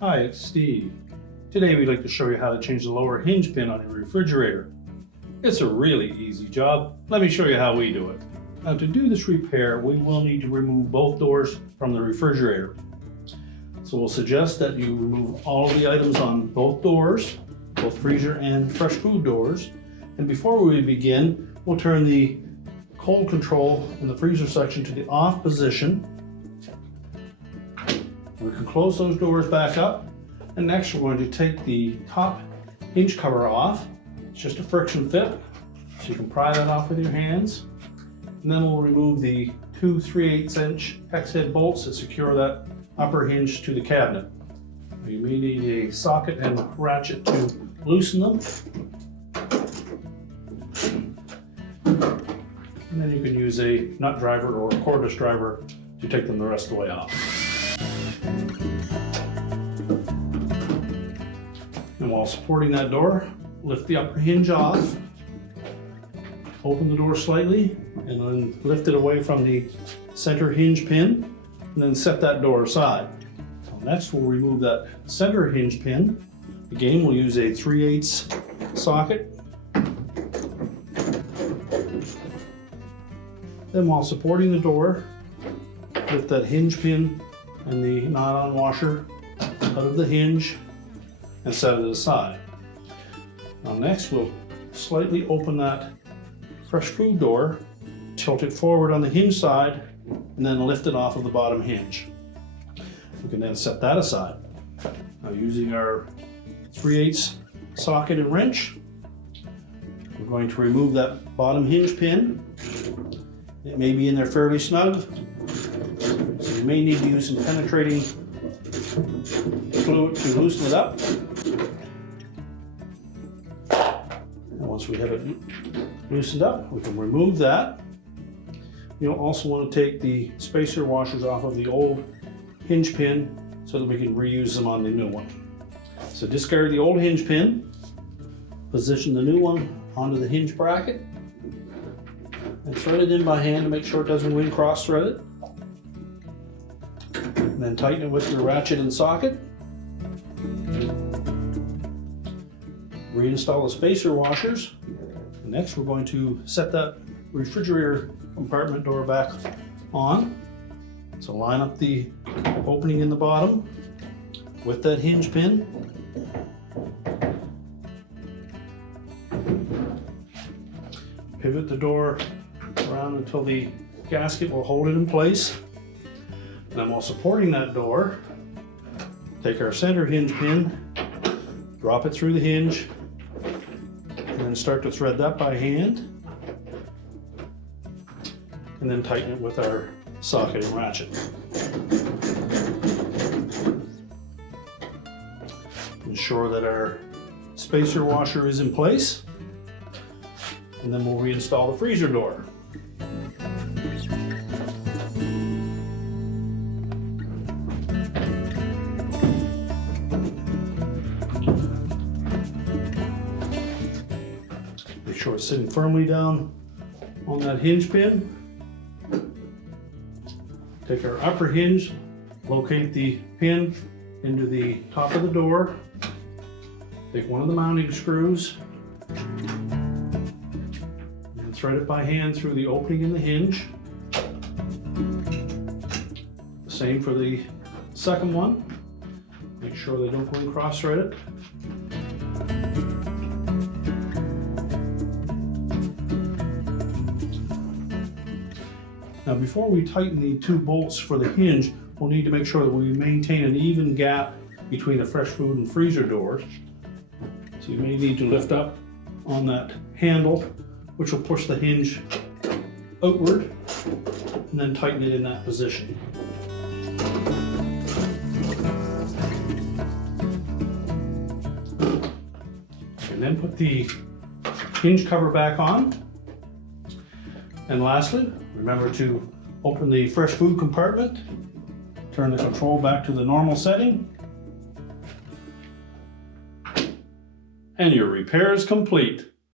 Hi, it's Steve. Today we'd like to show you how to change the lower hinge pin on your refrigerator. It's a really easy job. Let me show you how we do it. Now to do this repair, we will need to remove both doors from the refrigerator. So we'll suggest that you remove all of the items on both doors, both freezer and fresh food doors. And before we begin, we'll turn the cold control in the freezer section to the off position. We can close those doors back up. And next we're going to take the top hinge cover off. It's just a friction fit, so you can pry that off with your hands. And then we'll remove the two 3/8 inch hex head bolts that secure that upper hinge to the cabinet. You may need a socket and ratchet to loosen them. And then you can use a nut driver or a cordless driver to take them the rest of the way off. And while supporting that door, lift the upper hinge off, open the door slightly, and then lift it away from the center hinge pin, and then set that door aside. So next we'll remove that center hinge pin. Again, we'll use a 3/8 socket. Then while supporting the door, lift that hinge pin and the nylon washer out of the hinge and set it aside. Now next we'll slightly open that fresh food door, tilt it forward on the hinge side, and then lift it off of the bottom hinge. We can then set that aside. Now using our 3/8 socket and wrench, we're going to remove that bottom hinge pin. It may be in there fairly snug, so you may need to use some penetrating fluid to loosen it up. And once we have it loosened up, we can remove that. You'll also want to take the spacer washers off of the old hinge pin so that we can reuse them on the new one. So discard the old hinge pin, position the new one onto the hinge bracket, and thread it in by hand to make sure it doesn't wing cross thread it. And then tighten it with your ratchet and socket. Reinstall the spacer washers. And next we're going to set that refrigerator compartment door back on. So line up the opening in the bottom with that hinge pin. Pivot the door around until the gasket will hold it in place. And then while supporting that door, take our center hinge pin, drop it through the hinge, and then start to thread that by hand. And then tighten it with our socket and ratchet. Ensure that our spacer washer is in place. And then we'll reinstall the freezer door. Make sure it's sitting firmly down on that hinge pin. Take our upper hinge, locate the pin into the top of the door. Take one of the mounting screws and thread it by hand through the opening in the hinge. Same for the second one. Make sure they don't go and cross thread it. Now before we tighten the two bolts for the hinge, we'll need to make sure that we maintain an even gap between the fresh food and freezer doors. So you may need to lift up on that handle, which will push the hinge outward, and then tighten it in that position. And then put the hinge cover back on. And lastly, remember to open the fresh food compartment, turn the control back to the normal setting, and your repair is complete.